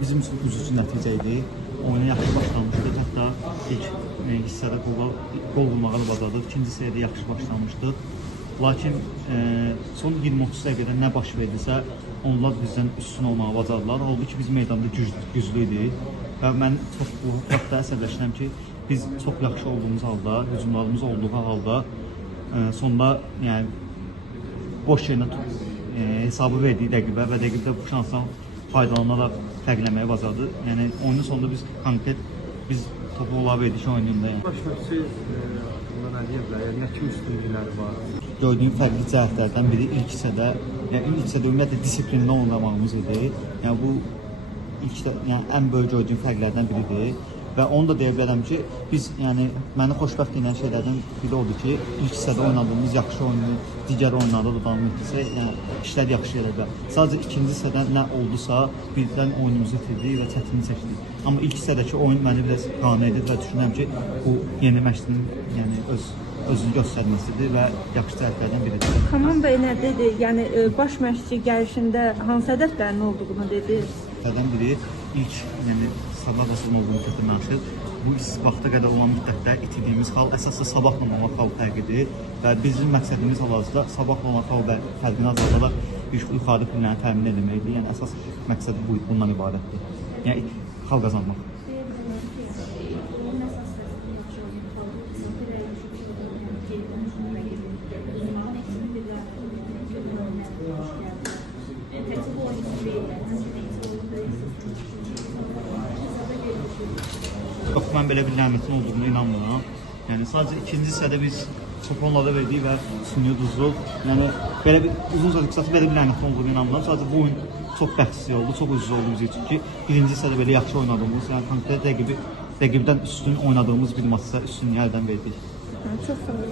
bizim üçün üzücü nəticə idi. Oyuna yaxşı başlamışdıq. Hətta ilk hissədə qol vurmağı da bacardıq. İkinci hissəyə də yaxşı başlamışdıq. Lakin son 20-30 dəqiqədə nə baş verdisə, onlar bizdən üstün olmağı bacardılar. Halbuki biz meydanda güclü idik. Və mən çox bu vaxtda əsəbləşirəm ki, biz çox yaxşı olduğumuz halda, hücumlarımız olduğu halda sonda yəni boş yerinə hesabı verdiyi rəqibə və rəqibdə bu şansdan faydalanaraq fərqləməyə bacardı. Yəni oyunun sonunda biz konkret topu ola verdik oyununda. Yəni. Başlıqçı bunlar nə deyə bilər? Yəni nə kimi üstünlükləri var? Gördüyüm fərqli cəhətlərdən biri ilk hissədə, yəni ilk hissədə ümumiyyətlə disiplinli oynamağımız idi. Yəni bu yəni ən böyük gördüyüm fərqlərdən biridir. Və onu da deyə bilərəm ki, biz yəni məni xoşbəxt edən şeylərdən biri odur ki, ilk hissədə oynadığımız yaxşı oyunu digər oyunlarda da davam etdirsə, yəni işlər yaxşı yerdə. Sadəcə ikinci hissədə nə oldusa, birdən oyunumuzu itirdik və çətinlik çəkdik. Amma ilk hissədəki oyun məni biraz qane edir və düşünürəm ki, bu yeni məşqin yəni özünü göstərməsidir və yaxşı cəhətlərdən biridir. Komandaya nə dedi? Yəni baş məşqçi gəlişində hansı hədəflərin olduğunu dedi? Hədəflərdən biri ilk yəni sabah olduğunu götürməmişik. Bu vaxta qədər olan müddətdə itirdiyimiz hal əsasda sabahla olan hal fərqidir və bizim məqsədimiz hal-hazırda sabahla olan hal fərqini azaldaraq yuxarı pillərini təmin etməkdir. Yəni əsas məqsəd bundan ibarətdir. Yəni hal qazanmaq. Yox, mən belə bir ləmiyyətin olduğunu inanmıram. Yəni sadəcə ikinci hissədə biz topu onlara verdik və üstünlüyü uduzduq. Yəni belə bir uzun sözü qısası belə bir ləmiyyətin olduğunu inanmıram. Sadəcə bu oyun çox bəxtsiz oldu, çox üzücü oldu bizim üçün ki, birinci hissədə belə yaxşı oynadığımız, yəni konkret rəqibdən üstün oynadığımız bir maçda üstünlüyü əldən verdik. Çox sağ olun.